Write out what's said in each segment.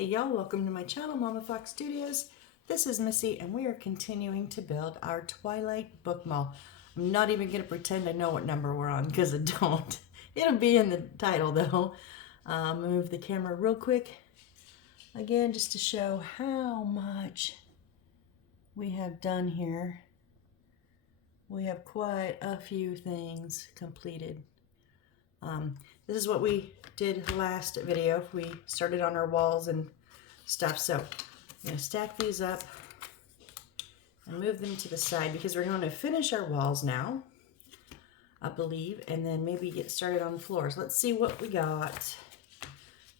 Hey y'all, welcome to my channel, Mama Fox Studios. This is Missy and we are continuing to build our Twilight book mall. I'm not even going to pretend I know what number we're on because I don't. It'll be in the title though. Move the camera real quick. Again, just to show how much we have done here. We have quite a few things completed. This is what we did last video. We started on our walls and stuff. So I'm going to stack these up and move them to the side because we're going to finish our walls now, I believe, and then maybe get started on the floors. Let's see what we got.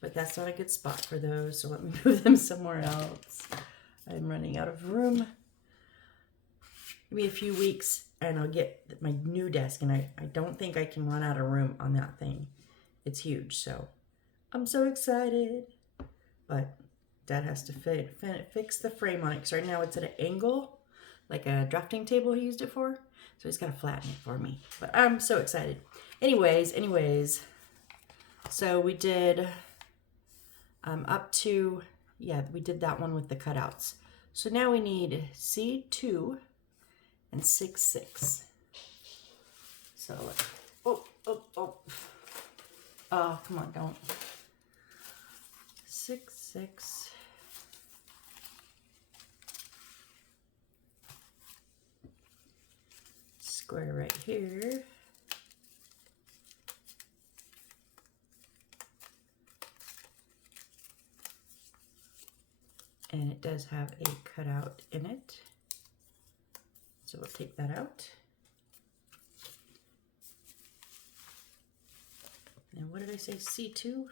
But that's not a good spot for those, so let me move them somewhere else. I'm running out of room. Give me a few weeks and I'll get my new desk, and I don't think I can run out of room on that thing. It's huge, so I'm so excited. But Dad has to fix the frame on it, because right now it's at an angle, like a drafting table he used it for. So he's got to flatten it for me. But I'm so excited. Anyways, so we did up to, yeah, we did that one with the cutouts. So now we need C2 and 6-6. So, oh, come on, don't. 6-6. Square right here. And it does have a cutout in it. So we'll take that out. And what did I say, C2?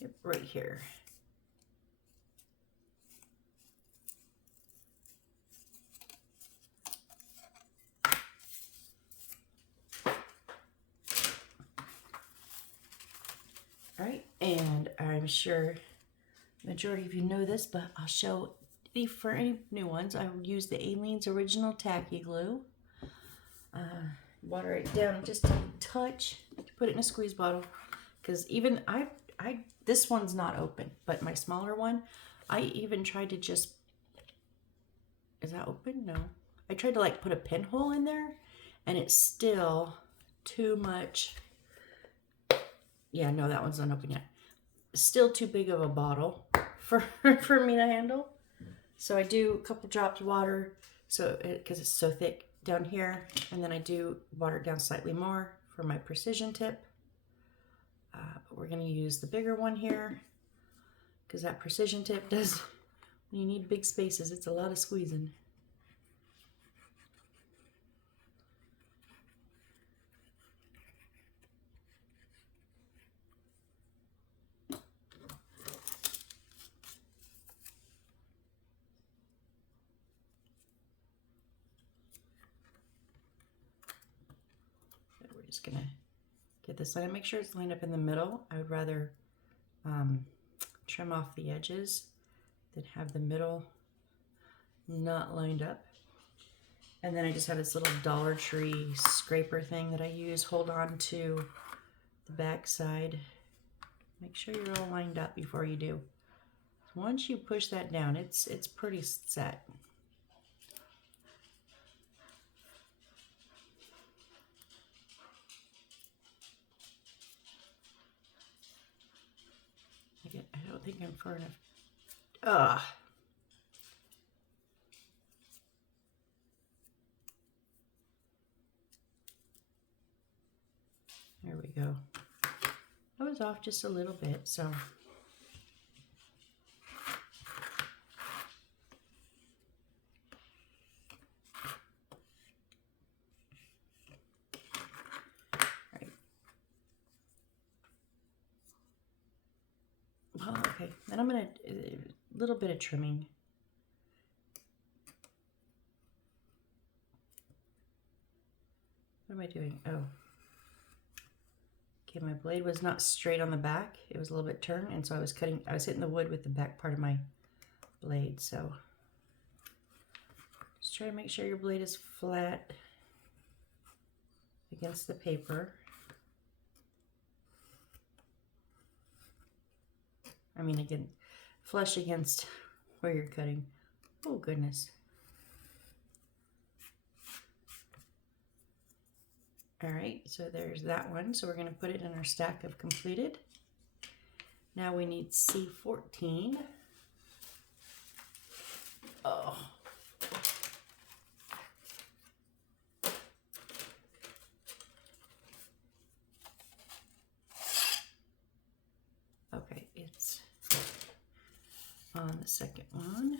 Yep, right here. All right, and I'm sure the majority of you know this, but I'll show for any new ones. I would use the Aleene's Original Tacky Glue. Water it down just a touch. Put it in a squeeze bottle, because even this one's not open, but my smaller one, I even tried to just, is that open? No. I tried to like put a pinhole in there, and it's still too much. Yeah, no, that one's not open yet. Still too big of a bottle for me to handle. So I do a couple drops of water, so because it's so thick down here, and then I do water it down slightly more for my precision tip. But we're going to use the bigger one here, because that precision tip does, when you need big spaces, it's a lot of squeezing. We're just going to get this line, make sure it's lined up in the middle. I would rather trim off the edges than have the middle not lined up. And then I just have this little Dollar Tree scraper thing that I use. Hold on to the back side. Make sure you're all lined up before you do. Once you push that down, it's pretty set. I don't think I'm far enough. Ugh. There we go. I was off just a little bit, so. Oh, okay, then I'm gonna, a little bit of trimming. What am I doing? Oh. Okay, my blade was not straight on the back. It was a little bit turned, and so I was hitting the wood with the back part of my blade, so. Just try to make sure your blade is flat. against the paper. I mean, again, flush against where you're cutting. Oh, goodness. All right, so there's that one. So we're going to put it in our stack of completed. Now we need C14. Oh. Okay, it's on the second one.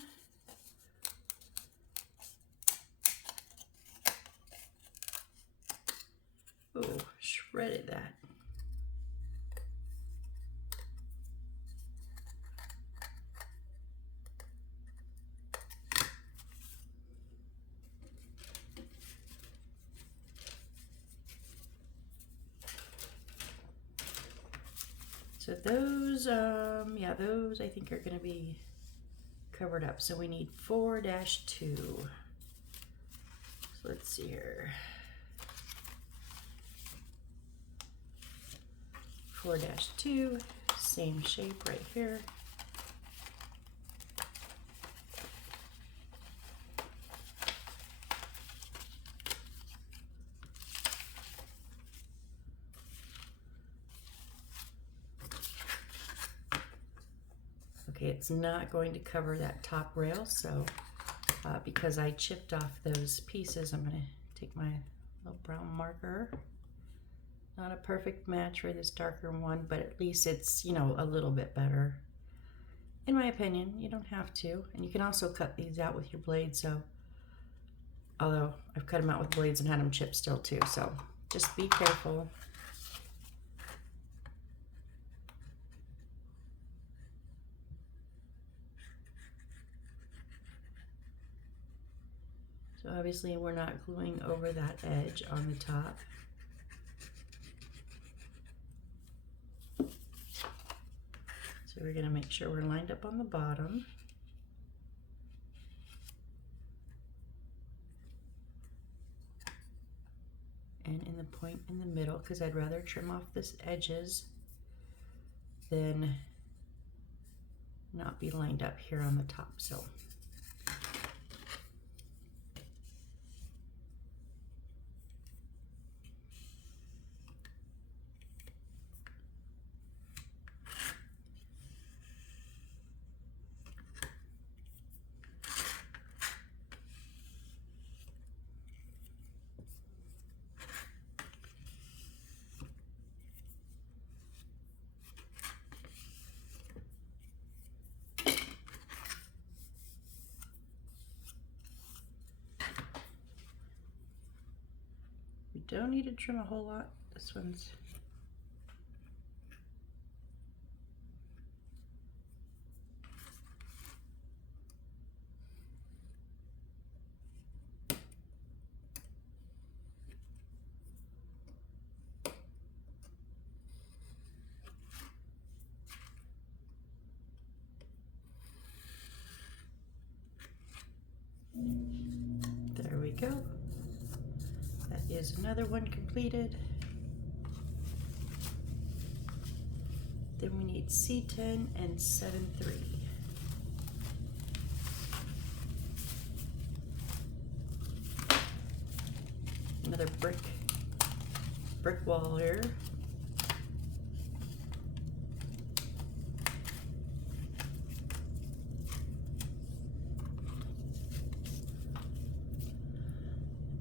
Oh, shredded that. So those, yeah, those I think are going to be covered up. So we need 4-2. So let's see here. 4-2, same shape right here. Okay, it's not going to cover that top rail, so because I chipped off those pieces, I'm going to take my little brown marker. Not a perfect match for this darker one, but at least it's, you know, a little bit better. In my opinion, you don't have to. And you can also cut these out with your blade, so, although I've cut them out with blades and had them chipped still too, so just be careful. So obviously we're not gluing over that edge on the top. So we're going to make sure we're lined up on the bottom. And in the point in the middle, because I'd rather trim off this edges than not be lined up here on the top. So we don't need to trim a whole lot. This one's there we go. That is another one completed. Then we need C10 and 7-3. Another brick wall here.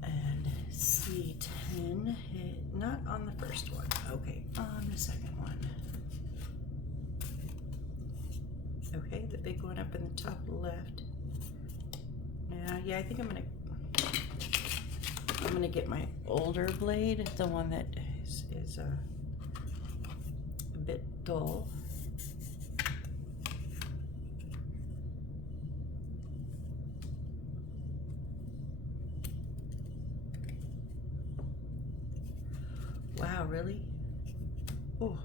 And C10, not on the first one, okay, on the second one. Okay, the big one up in the top left. Now, yeah, I think I'm gonna get my older blade, the one that is a bit dull. Wow, really? Oh.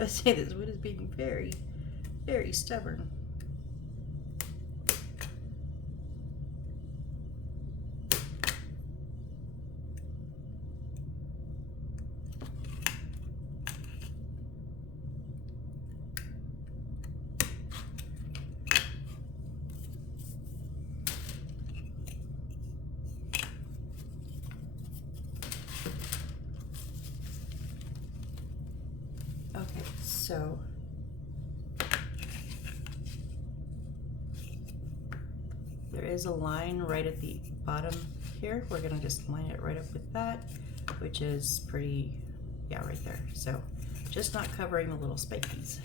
gotta say, this wood is being very, very stubborn. Okay, so there is a line right at the bottom here. We're gonna just line it right up with that, which is pretty, yeah, right there. So just not covering the little spikies.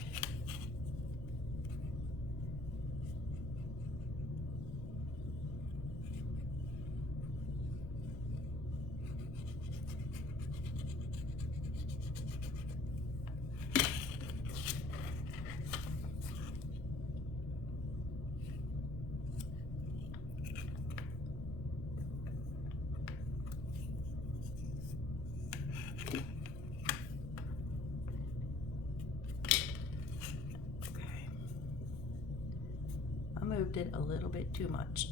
Moved it a little bit too much.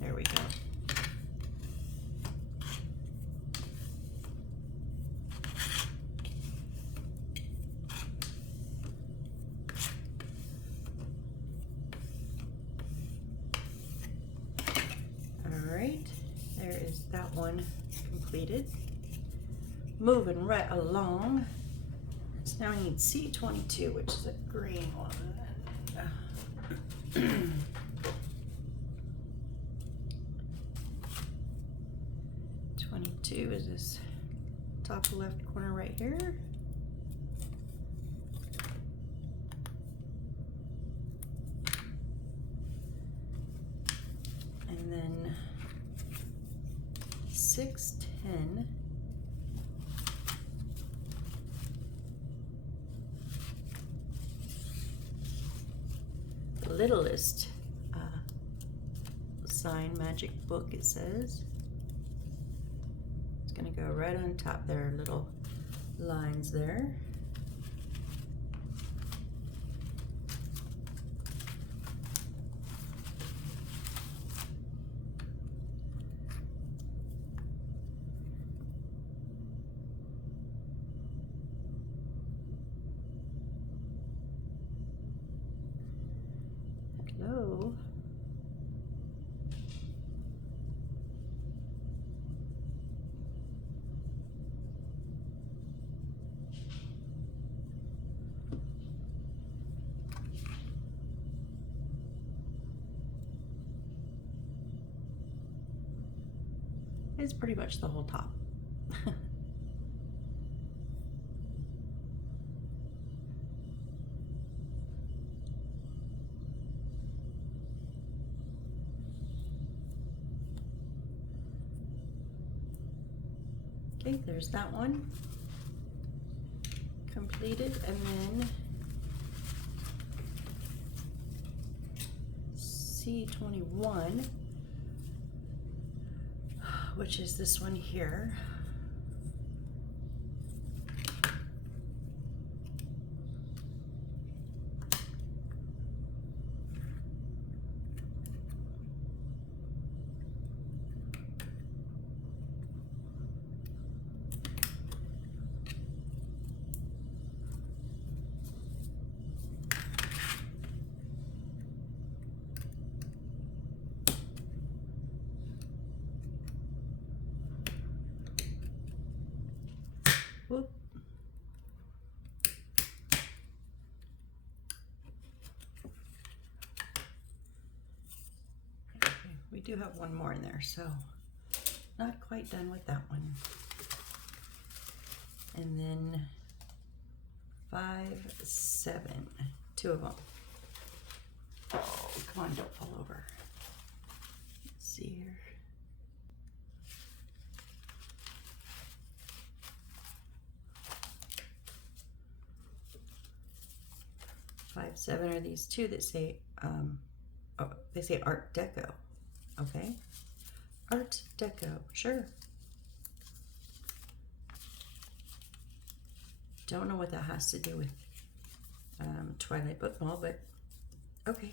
There we go. All right, there is that one completed. Moving right along. So now I need C22, which is a green one. 22 is this top left corner right here. And then 610. Littlest sign magic book, it says. It's gonna go right on top. There are little lines there. Hello. It's pretty much the whole top. Okay, there's that one completed, and then C21, which is this one here. Whoop. Okay, we do have one more in there, so not quite done with that one. And then 5, 7, 2 of them. Oh, come on, don't fall over. Let's see here. 5, 7 are these two that say, oh, they say Art Deco. Okay, Art Deco, sure. Don't know what that has to do with Twilight Book Mall, but okay.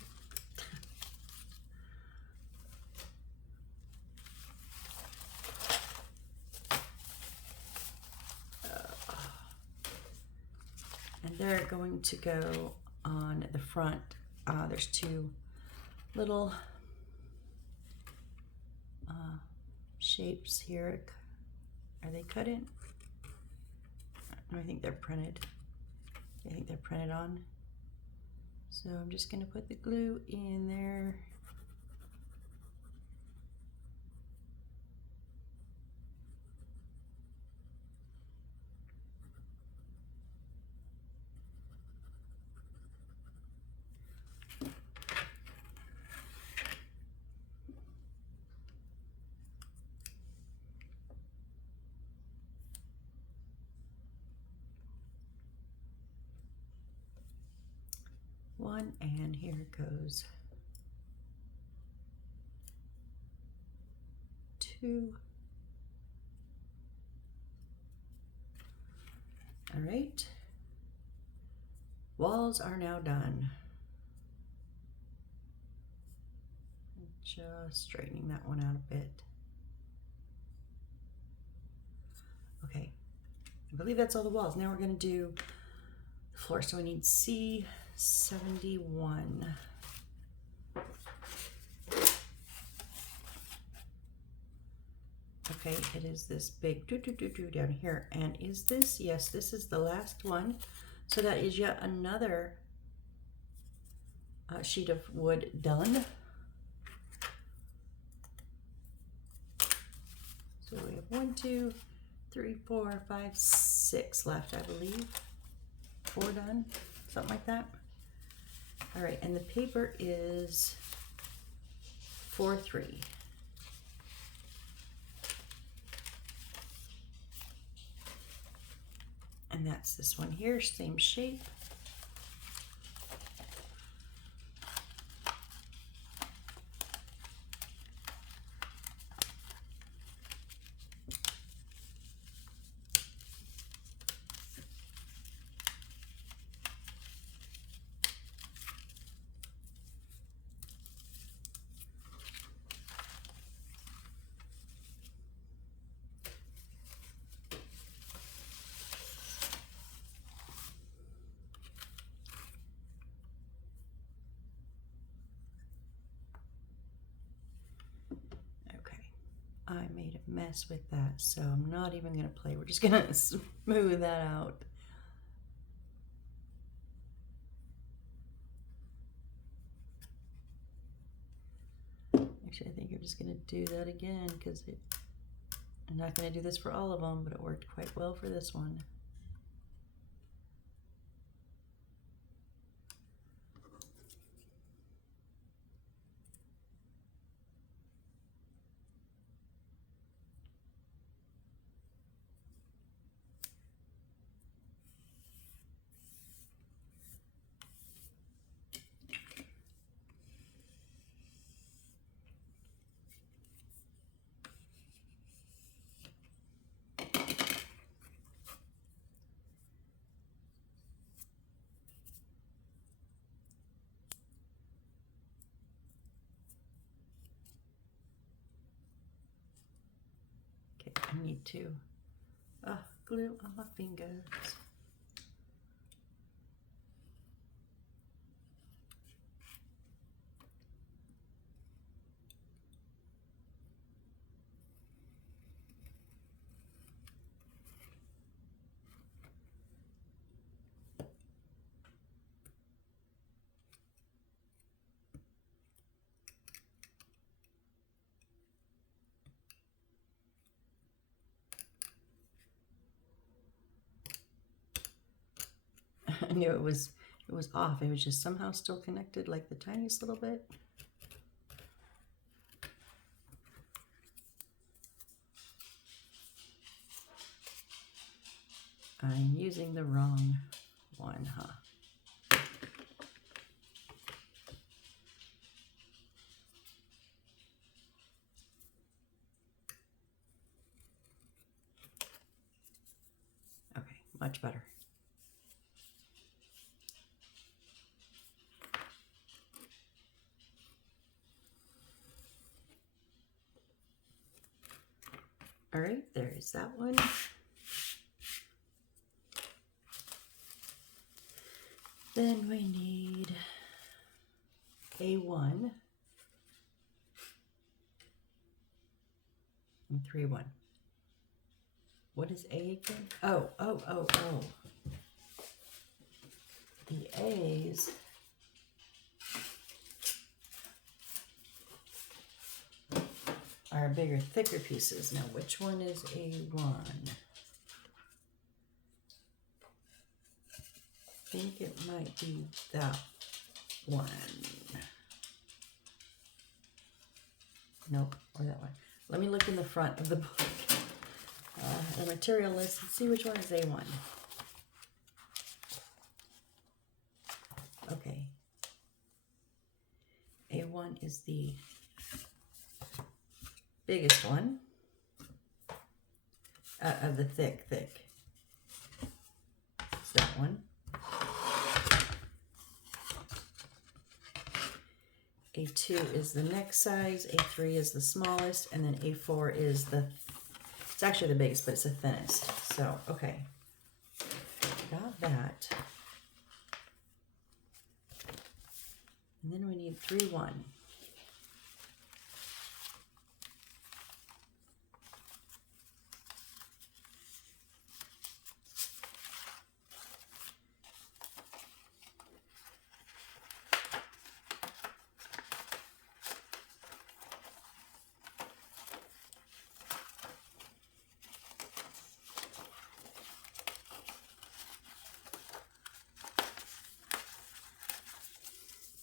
And they're going to go on the front. There's two little shapes here. Are they cut in? No, I think they're printed. I think they're printed on. So I'm just going to put the glue in there. One, and here goes two. All right. Walls are now done. Just straightening that one out a bit. Okay, I believe that's all the walls. Now we're going to do the floor. So we need C71. Okay, it is this big down here. And is this? Yes, this is the last one. So that is yet another sheet of wood done. So we have 1, 2, 3, 4, 5, 6 left, I believe. 4 done, something like that. All right, and the paper is 4-3. And that's this one here, same shape. I made a mess with that, so I'm not even going to play. We're just going to smooth that out. Actually, I think I'm just going to do that again because I'm not going to do this for all of them, but it worked quite well for this one. I need to glue on my fingers. I knew it was off. It was just somehow still connected, like the tiniest little bit. I'm using the wrong one, huh? Okay, much better. All right, there's that one. Then we need A1 and 3-1. What is A again? Oh. The A's are bigger, thicker pieces. Now, which one is A1? I think it might be that one. Nope, or that one. Let me look in the front of the book, the material list, and see which one is A1. Okay. A1 is the biggest one of the thick. It's that one. A2 is the next size, A3 is the smallest, and then A4 is it's actually the biggest, but it's the thinnest. So, okay, got that. And then we need 3-1.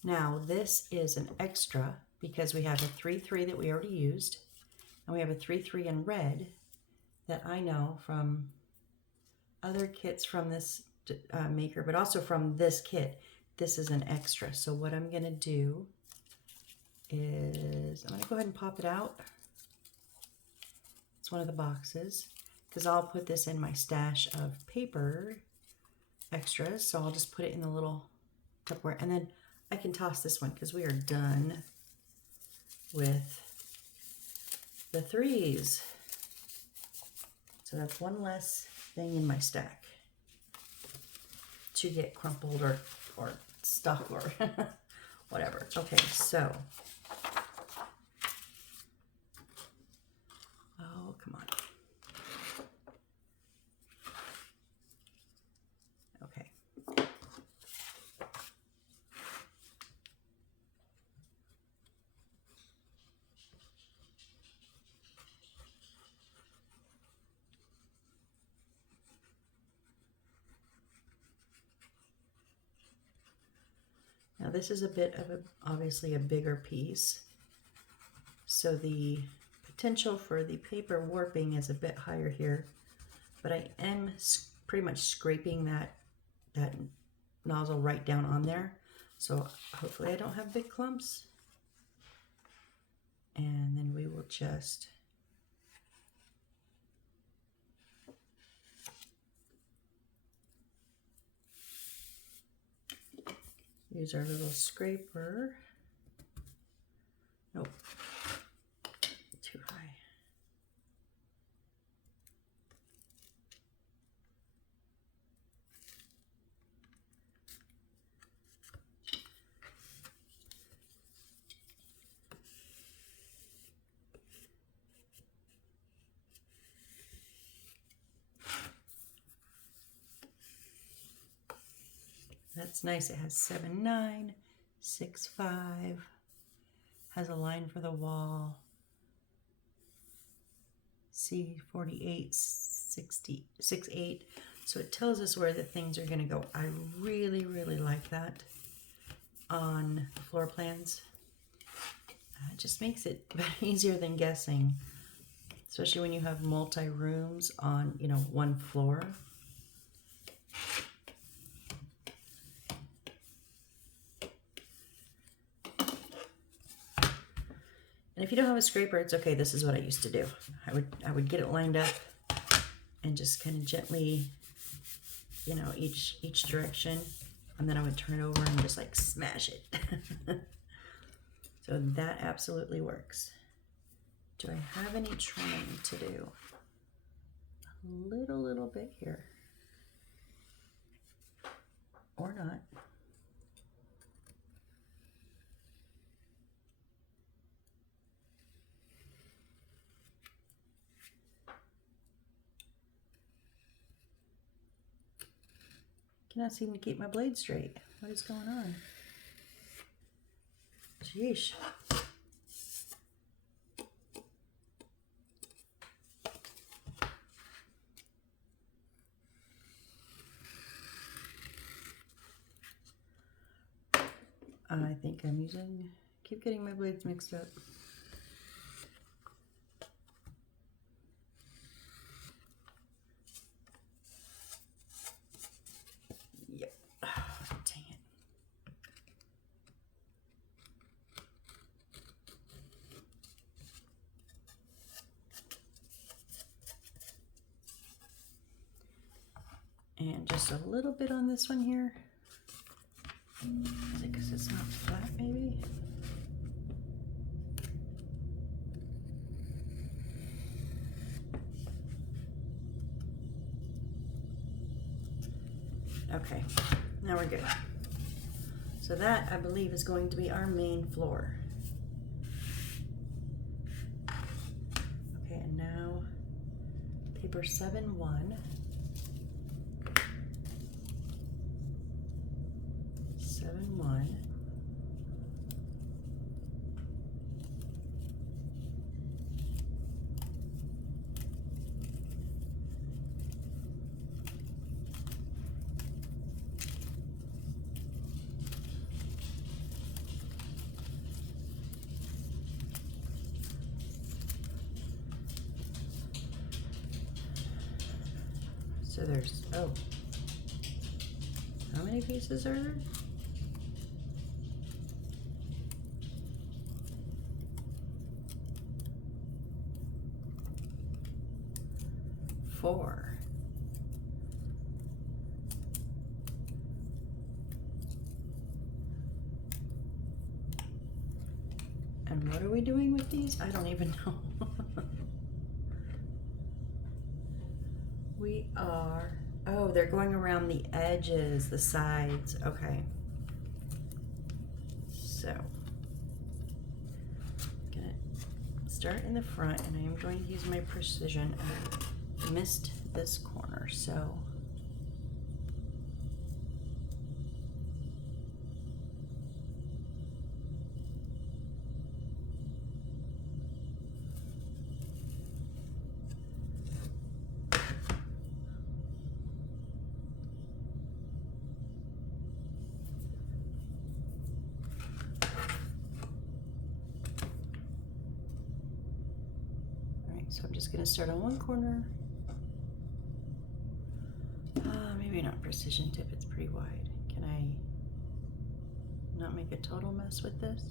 Now this is an extra because we have a 3-3 that we already used, and we have a 3-3 in red that I know from other kits from this maker, but also from this kit. This is an extra. So what I'm going to do is I'm going to go ahead and pop it out. It's one of the boxes because I'll put this in my stash of paper extras. So I'll just put it in the little Tupperware, and then I can toss this one because we are done with the 3s. So that's one less thing in my stack to get crumpled or stuck or whatever. Okay, so, oh, come on. Okay. Now this is a bit of obviously a bigger piece, so the potential for the paper warping is a bit higher here, but I am pretty much scraping that nozzle right down on there, so hopefully I don't have big clumps. And then we will just use our little scraper. Nope, too high. That's nice. It has 7-9, 6-5, has a line for the wall, C48, 60, 6-8. So it tells us where the things are going to go. I really, really like that on floor plans. It just makes it easier than guessing, especially when you have multi-rooms on, one floor. And if you don't have a scraper, it's okay. This is what I used to do. I would get it lined up and just kind of gently, each direction, and then I would turn it over and just like smash it. So that absolutely works. Do I have any trimming to do? little bit here. Or not. Cannot seem to keep my blade straight. What is going on? Sheesh. I think I'm keep getting my blades mixed up. Yep. Oh, dang it. And just a little bit on this one here. Is it because it's not flat, maybe? Okay, now we're good. So that, I believe, is going to be our main floor. Okay, and now paper 7-1. 7-1. So there's, oh, how many pieces are there? 4. And what are we doing with these? I don't even know. We are, oh, they're going around the edges, the sides. Okay. So, I'm gonna start in the front, and I am going to use my precision. I missed this corner, so so I'm just going to start on one corner. Maybe not precision tip, it's pretty wide. Can I not make a total mess with this?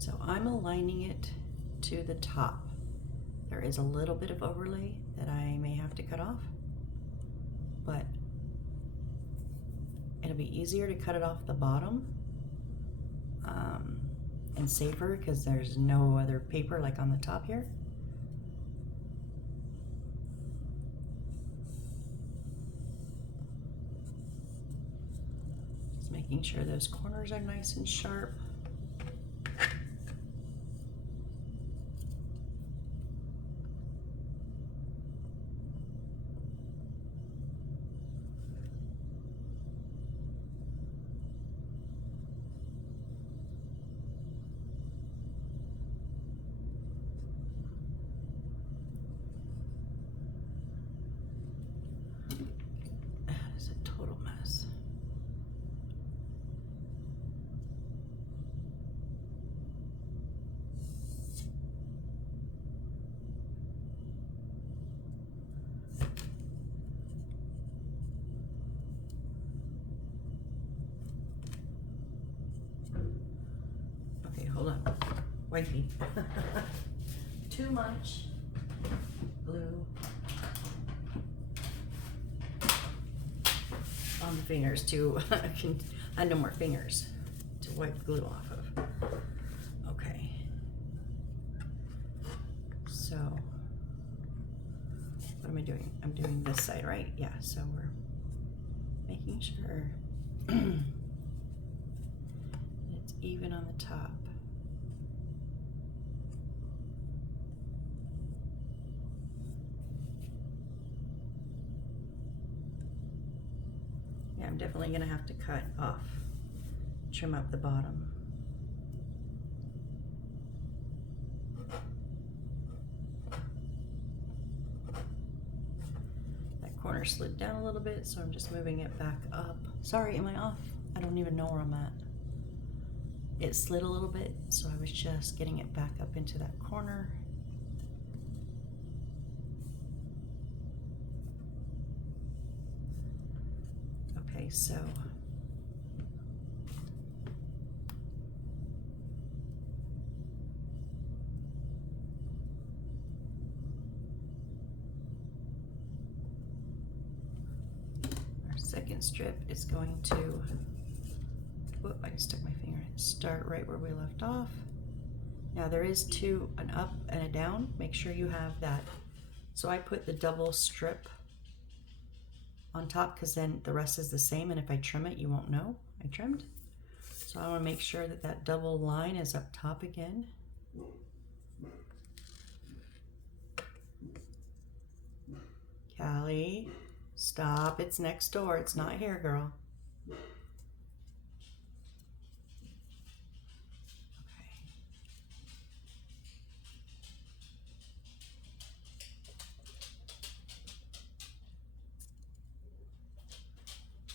So I'm aligning it to the top. There is a little bit of overlay that I may have to cut off, but it'll be easier to cut it off the bottom and safer because there's no other paper like on the top here. Just making sure those corners are nice and sharp. hold on. Wifey. Too much glue on the fingers to, I no more fingers to wipe glue off of. Okay. So, what am I doing? I'm doing this side, right? Yeah, so we're making sure it's even on the top. Yeah, I'm definitely gonna have to cut off, trim up the bottom. That corner slid down a little bit, so I'm just moving it back up. Sorry, am I off? I don't even know where I'm at. It slid a little bit, so I was just getting it back up into that corner. Okay, so our second strip is going to, whoop, I just stuck my finger in, start right where we left off. Now there is an up and a down. Make sure you have that. So I put the double strip on top because then the rest is the same, and if I trim it, you won't know I trimmed. So I want to make sure that that double line is up top again. Callie, stop, it's next door, it's not here, girl.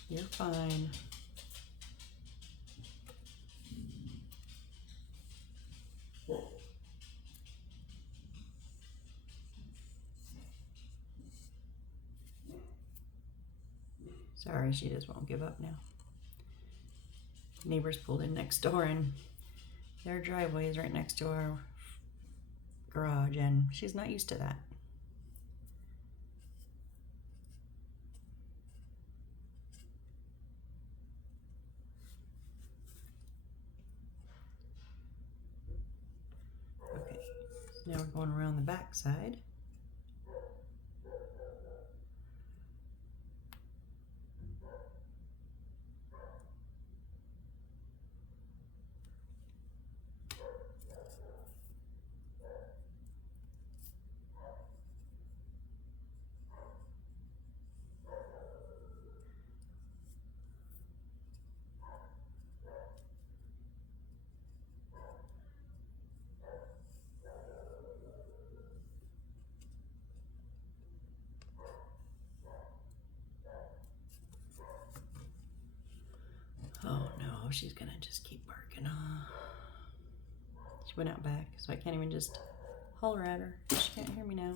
You're fine. Sorry, she just won't give up now. Neighbors pulled in next door and their driveway is right next to our garage, and she's not used to that. Okay, so now we're going around the back side. Oh no, she's gonna just keep barking. She went out back, so I can't even just holler at her. She can't hear me now.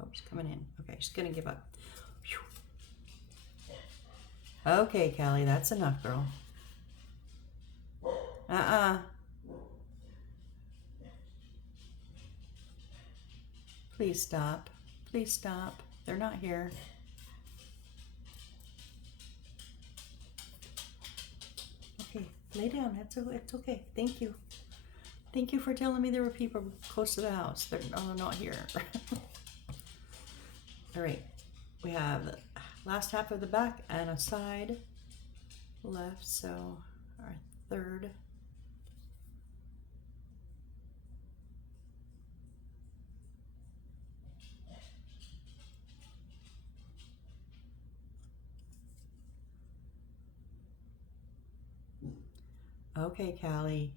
Oh, she's coming in. Okay, she's gonna give up. Whew. Okay, Callie, that's enough, girl. Please stop. Please stop. They're not here. Okay, lay down. It's okay. Thank you. Thank you for telling me there were people close to the house. They're not here. All right. We have the last half of the back and a side left. So our third. Okay, Callie.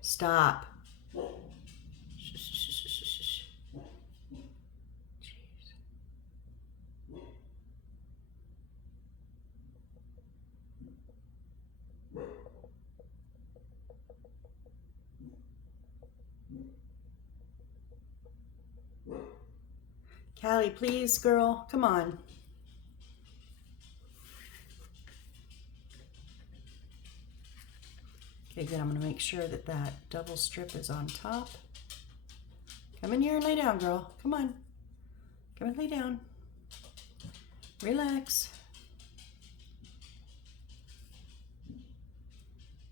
Stop. Jeez. Callie, please, girl. Come on. Okay, good. I'm going to make sure that that double strip is on top. Come in here and lay down, girl. Come on. Come and lay down. Relax.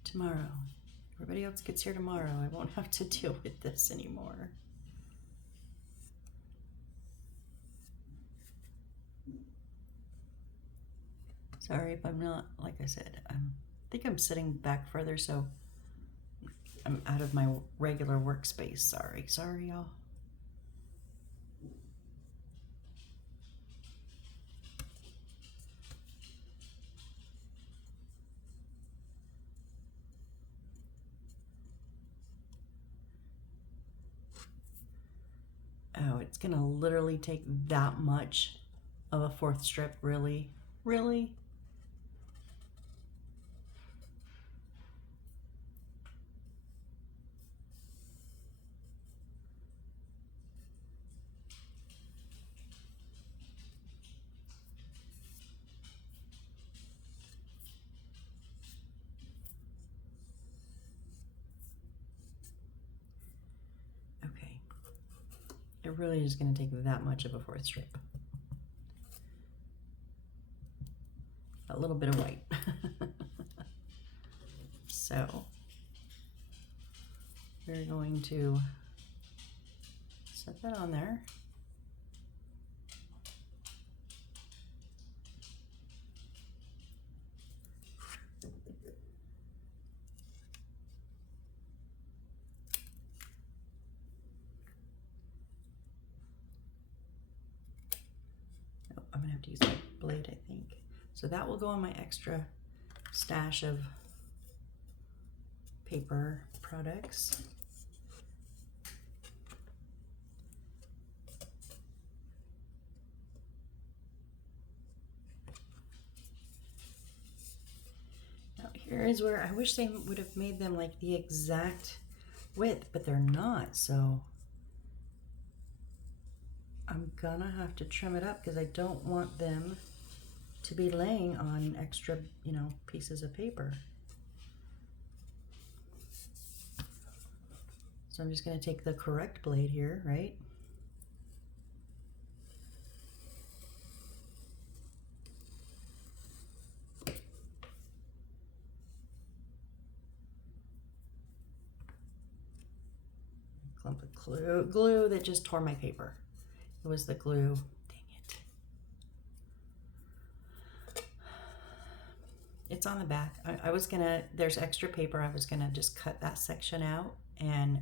Tomorrow. Everybody else gets here tomorrow. I won't have to deal with this anymore. Sorry if I'm not, like I said, I think I'm sitting back further, so I'm out of my regular workspace. Sorry, y'all. Oh, it's gonna literally take that much of a fourth strip, really? Really? Okay. It really is gonna take that much of a fourth strip. A little bit of white. So we're going to set that on there. Oh, I'm gonna have to use my blade, I think. So that will go on my extra stash of paper products. Now here is where I wish they would have made them like the exact width, but they're not, so I'm gonna have to trim it up because I don't want them to be laying on extra, you know, pieces of paper. So I'm just going to take the correct blade here, right? Clump of glue that just tore my paper. It was the glue. It's on the back. I was gonna, there's extra paper. I was gonna just cut that section out and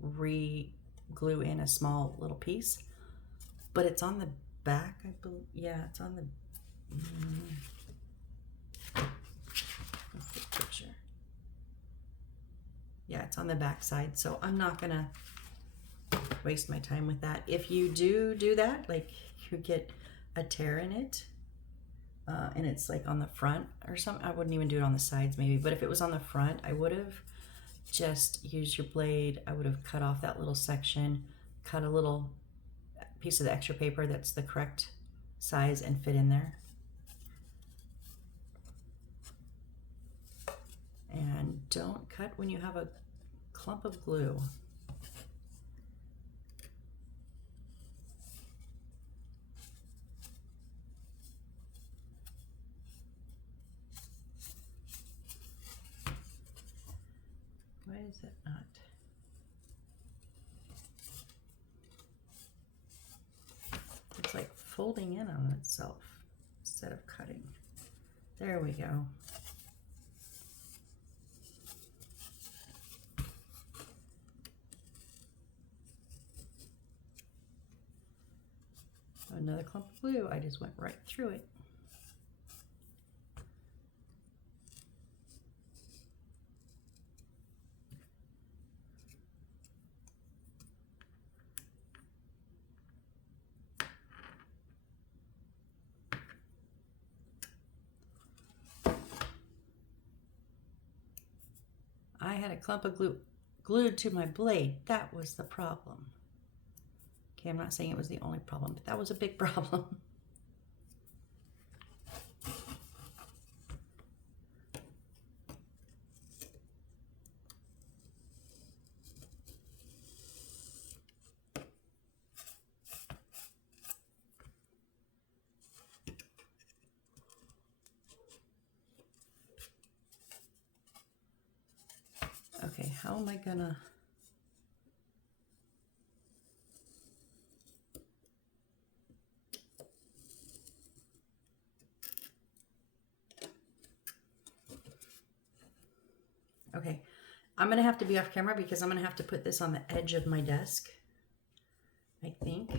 re-glue in a small little piece, but it's on the back, I believe. Yeah, it's on the, let's take a picture. Yeah, it's on the back side, so I'm not gonna waste my time with that. If you do that, like you get a tear in it, and it's like on the front or something, I wouldn't even do it on the sides maybe, but if it was on the front, I would have just used your blade. I would have cut off that little section, cut a little piece of the extra paper that's the correct size and fit in there. And don't cut when you have a clump of glue. Why is it not? It's like folding in on itself instead of cutting. There we go. Another clump of glue. I just went right through it. I had a clump of glue glued to my blade. That was the problem. Okay, I'm not saying it was the only problem, but that was a big problem. how am I gonna... Okay, I'm gonna have to be off camera because I'm gonna have to put this on the edge of my desk, I think.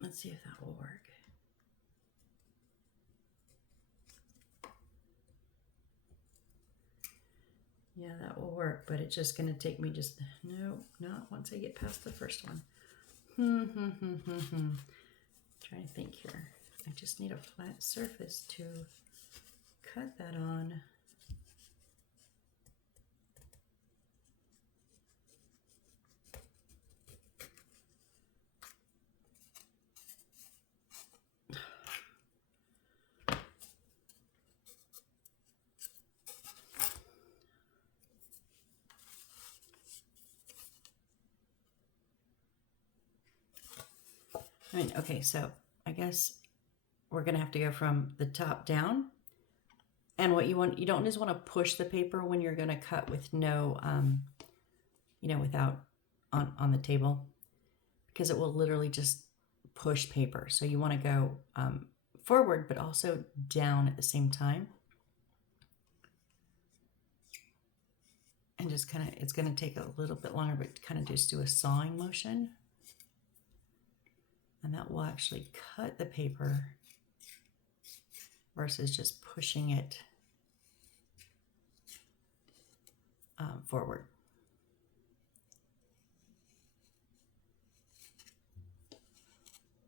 Let's see if that will work. Yeah, that will work, but it's just gonna take me just, no, not once I get past the first one. Trying to think here. I just need a flat surface to cut that on. I mean, okay, so I guess we're gonna have to go from the top down. And what you want, you don't just want to push the paper when you're gonna cut with no, you know, without on the table, because it will literally just push paper. So you want to go forward, but also down at the same time. And just kind of, it's going to take a little bit longer, but kind of just do a sawing motion. And that will actually cut the paper versus just pushing it forward.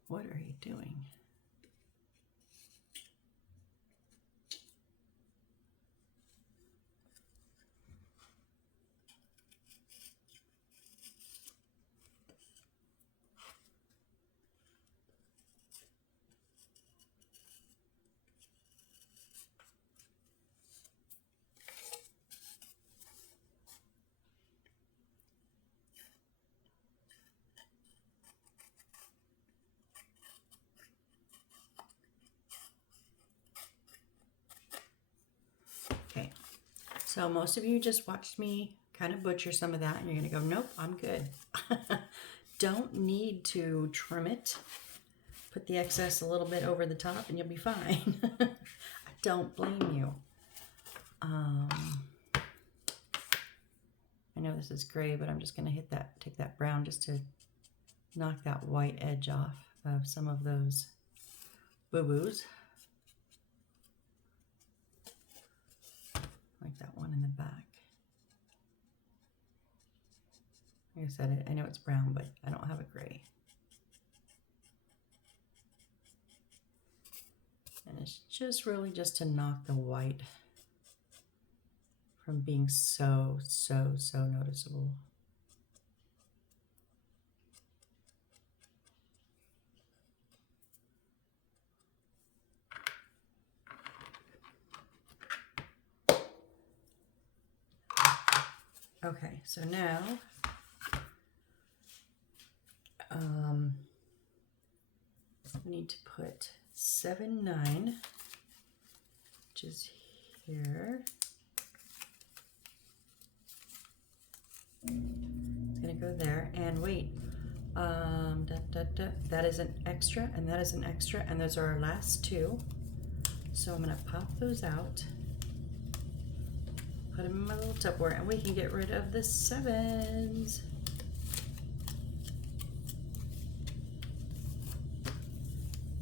What are you doing? Okay, so most of you just watched me kind of butcher some of that and you're gonna go, nope, I'm good. Don't need to trim it. Put the excess a little bit over the top and you'll be fine. I don't blame you. I know this is gray, but I'm just gonna hit that, take that brown just to knock that white edge off of some of those boo-boos. Like that one in the back. Like I said, I know it's brown, but I don't have a gray. And it's just really just to knock the white from being so noticeable. Okay, so now we need to put 7/9, which is here. It's gonna go there, and wait, that is an extra, and that is an extra, and those are our last two. So I'm gonna pop those out, put them in my little Tupperware, and we can get rid of the 7s.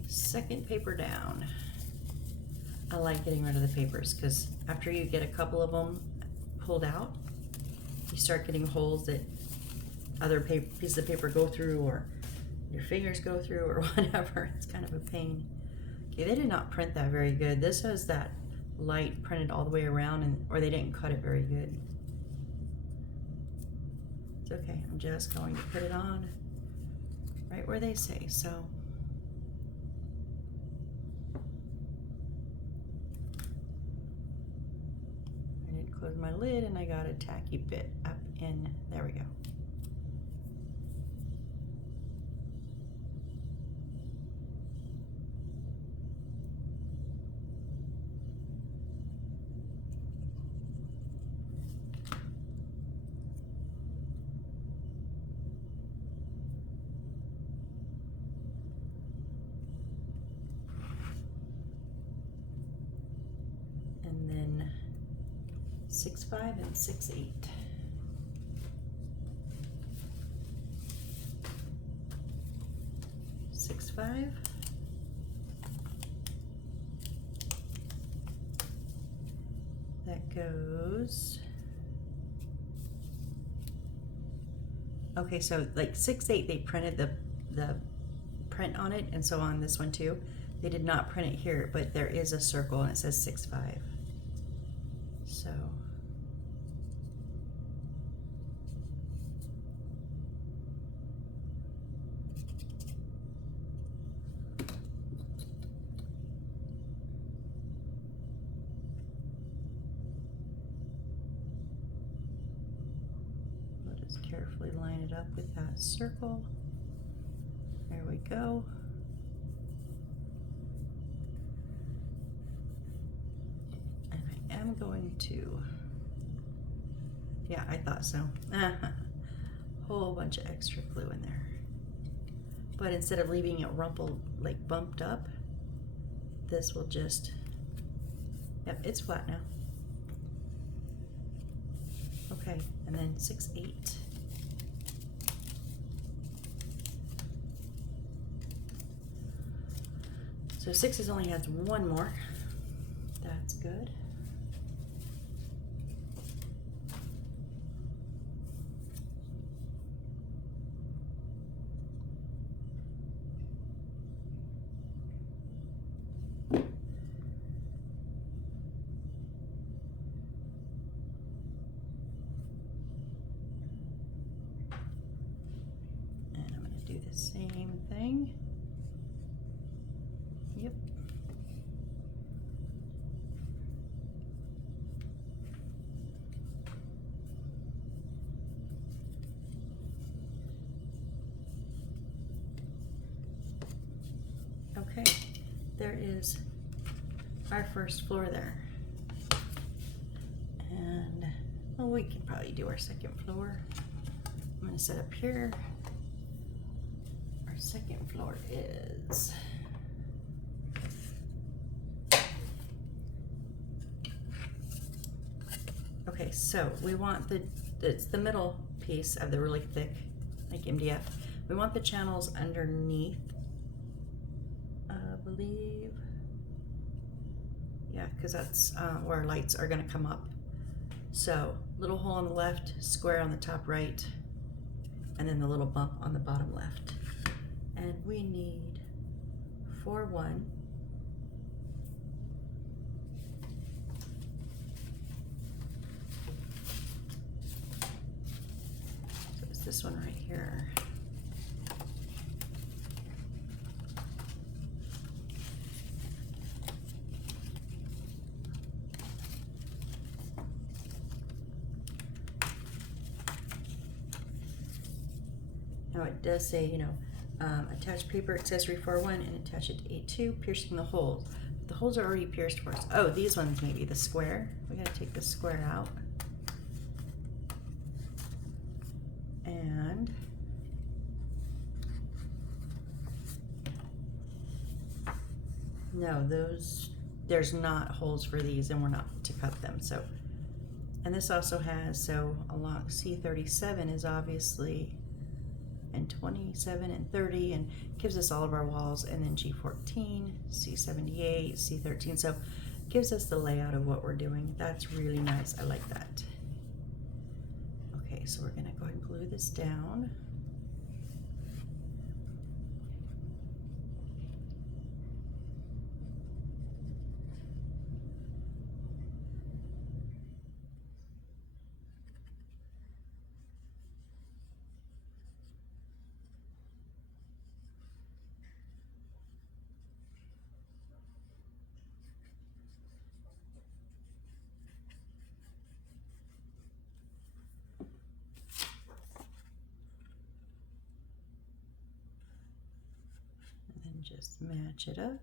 Second paper down. I like getting rid of the papers because after you get a couple of them pulled out, you start getting holes that other pieces of paper go through, or your fingers go through, or whatever. It's kind of a pain. Okay, they did not print that very good. This has that light printed all the way around, and or they didn't cut it very good. It's okay. I'm just going to put it on right where they say so. Close my lid, and I got a tacky bit up in, there we go. 6-5 and 6-8. Six, 5. That goes. Okay, so like 6-8, they printed the print on it, and so on this one too. They did not print it here, but there is a circle and it says 6-5. So we'll just carefully line it up with that circle. There we go. And I am going to, yeah, I thought so. Whole bunch of extra glue in there. But instead of leaving it rumpled, like bumped up, this will just, yep, it's flat now. Okay, and then 6-8. So 6's only has one more. That's good. And I'm going to do the same thing. Yep. Okay, there is our first floor there. And well, we can probably do our second floor. I'm going to set up here. Our second floor is okay, so we want it's the middle piece of the really thick, like MDF. We want the channels underneath, I believe. Yeah, because that's where our lights are going to come up. So little hole on the left, square on the top right, and then the little bump on the bottom left. And we need 4-1. So it's this one right here. Now it does say, you know, attach paper accessory 4-1 and attach it to A2, piercing the holes. But the holes are already pierced for us. Oh, these ones maybe, the square. We gotta take the square out. And no, there's not holes for these, and we're not to cut them. So, and this also has, so along C37 is obviously, and 27 and 30, and gives us all of our walls, and then G14, C78, C13. So gives us the layout of what we're doing. That's really nice. I like that. Okay, so we're gonna go ahead and glue this down. Just match it up.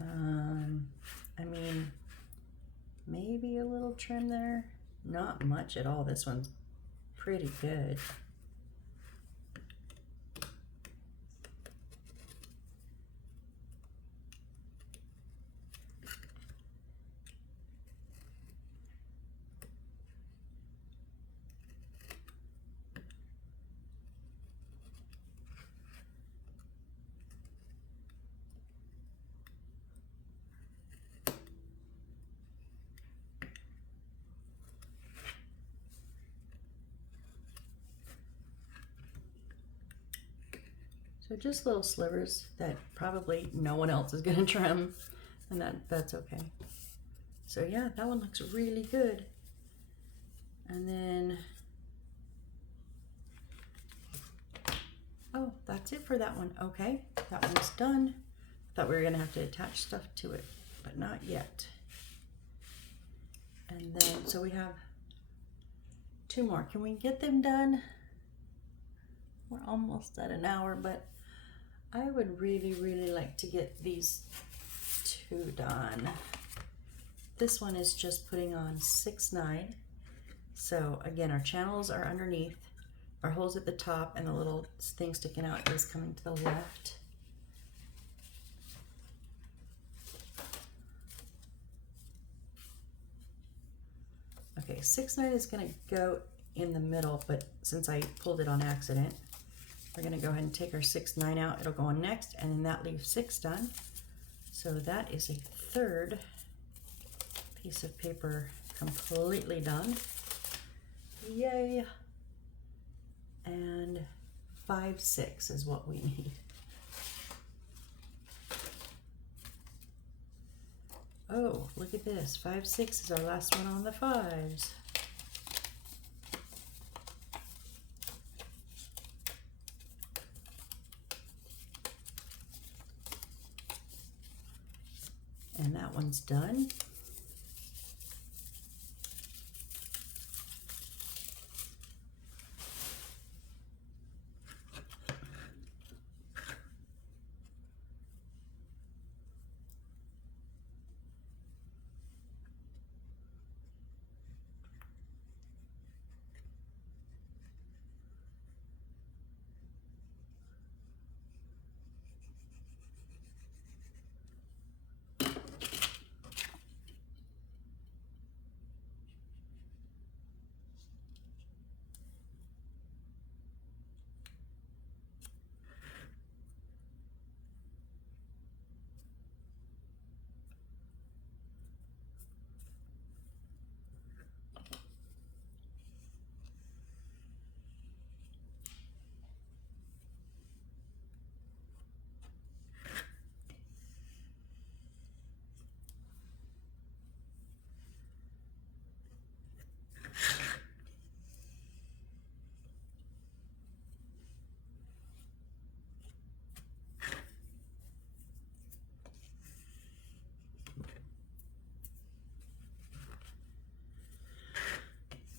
I mean, maybe a little trim there. Not much at all. This one's pretty good. So just little slivers that probably no one else is gonna trim, and that's okay. So yeah, that one looks really good. And then, oh, that's it for that one. Okay, that one's done. Thought we were gonna have to attach stuff to it, but not yet. And then, so we have 2 more. Can we get them done? We're almost at an hour, but I would really, really like to get these 2 done. This one is just putting on 6/9. So again, our channels are underneath, our holes at the top, and the little thing sticking out is coming to the left. Okay, 6/9 is gonna go in the middle, but since I pulled it on accident, we're gonna go ahead and take our 6/9 out. It'll go on next, and then that leaves 6 done. So that is a 3rd piece of paper completely done. Yay. And 5/6 is what we need. Oh, look at this. 5/6 is our last one on the 5s. And that one's done.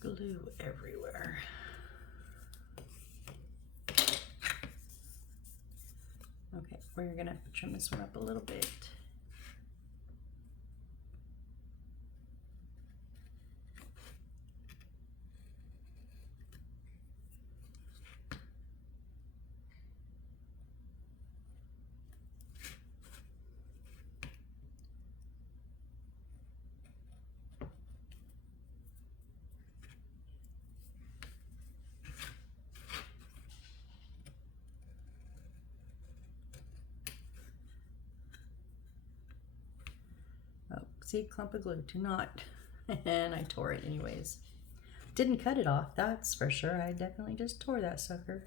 Glue everywhere. Okay, we're gonna trim this one up a little bit. See, clump of glue, do not. And I tore it anyways. Didn't cut it off, that's for sure. I definitely just tore that sucker.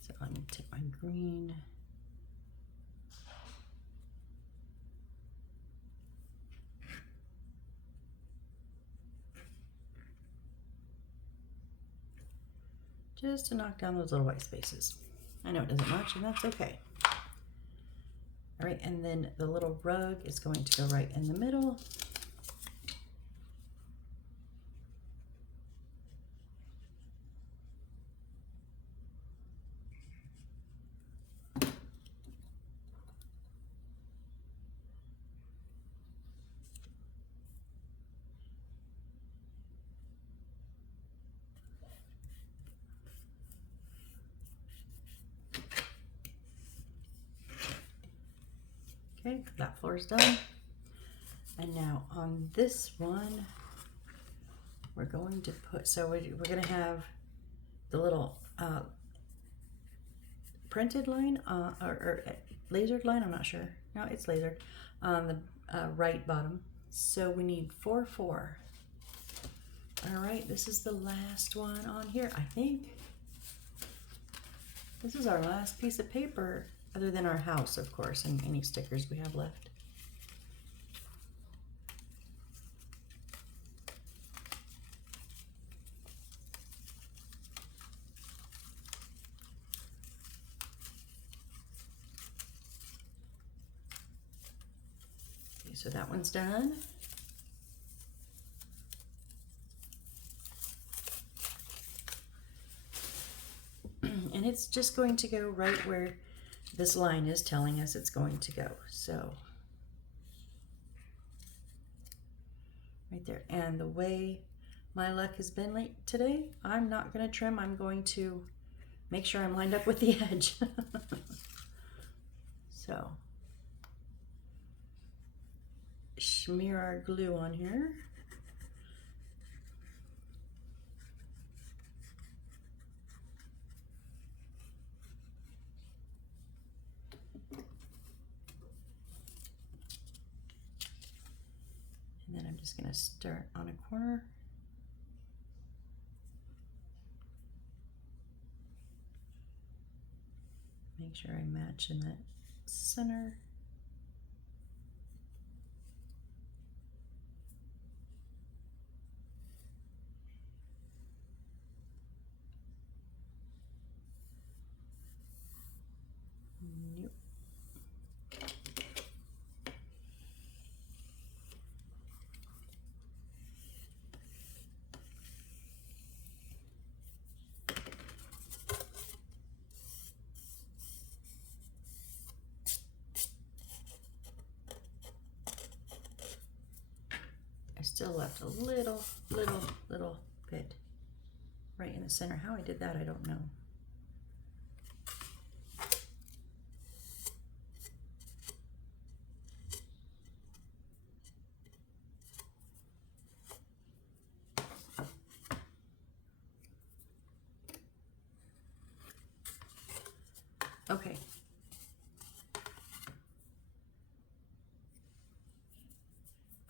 So I'm gonna take my green. Just to knock down those little white spaces. I know it doesn't match, and that's okay. All right, and then the little rug is going to go right in the middle. Okay, that floor is done. And now on this one, we're going to put, so we're going to have the little printed line or lasered line, I'm not sure. No, it's lasered on the right bottom. So we need 4, 4. All right, this is the last one on here. I think this is our last piece of paper, other than our house, of course, and any stickers we have left. Okay, so that one's done. And it's just going to go right where this line is telling us it's going to go. So right there. And the way my luck has been late today, I'm not going to trim. I'm going to make sure I'm lined up with the edge. So smear our glue on here. And then I'm just going to start on a corner. Make sure I match in that center. Nope. I still left a little bit right in the center. How I did that, I don't know. Okay.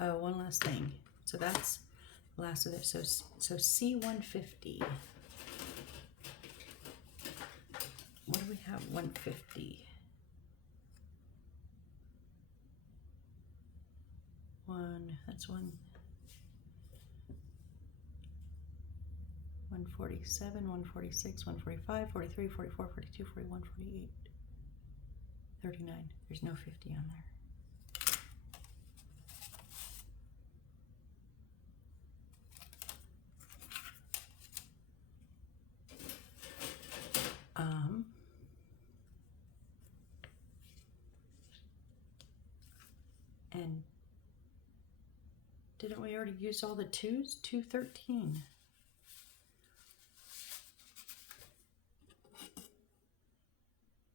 Oh, one last thing. So that's the last of it. So C150. What do we have? 150. That's 147, 146, 145, 43, 44, 42, 41, 48, 39. There's no 50 on there. And didn't we already use all the 2s? 213.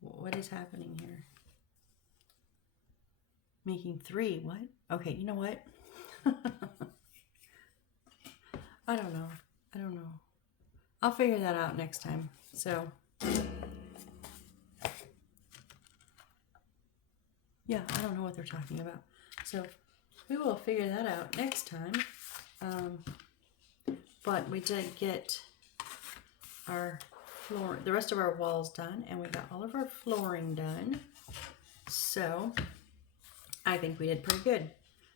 What is happening here? Making 3, what? Okay, you know what? I don't know. I'll figure that out next time. So, yeah, I don't know what they're talking about. So, we will figure that out next time. But we did get our floor, the rest of our walls done, and we got all of our flooring done. So, I think we did pretty good.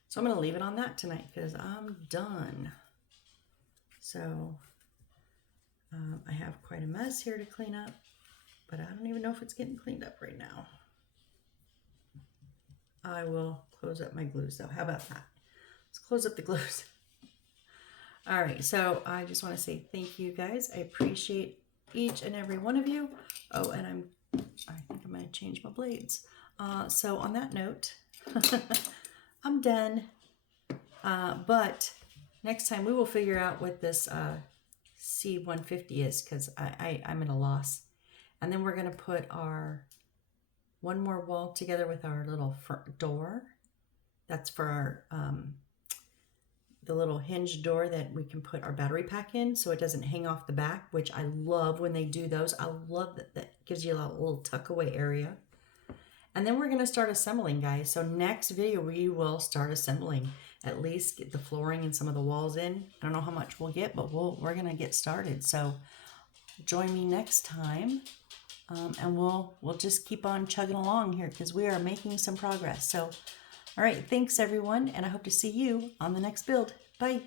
So I'm going to leave it on that tonight because I'm done. So I have quite a mess here to clean up, but I don't even know if it's getting cleaned up right now. I will close up my glues though. How about that? Let's close up the glues. All right, so I just want to say thank you guys. I appreciate each and every one of you. Oh, and I think I'm going to change my blades. So on that note, I'm done. But next time we will figure out what this C150 is, because I'm at a loss. And then we're going to put our one more wall together with our little front door. That's for our the little hinge door that we can put our battery pack in so it doesn't hang off the back, which I love when they do those. I love that that gives you a little tuck away area. And then we're going to start assembling, guys. So next video we will start assembling, at least get the flooring and some of the walls in. I don't know how much we'll get, but we're going to get started. So join me next time. And we'll just keep on chugging along here because we are making some progress. So, all right, thanks everyone, and I hope to see you on the next build. Bye.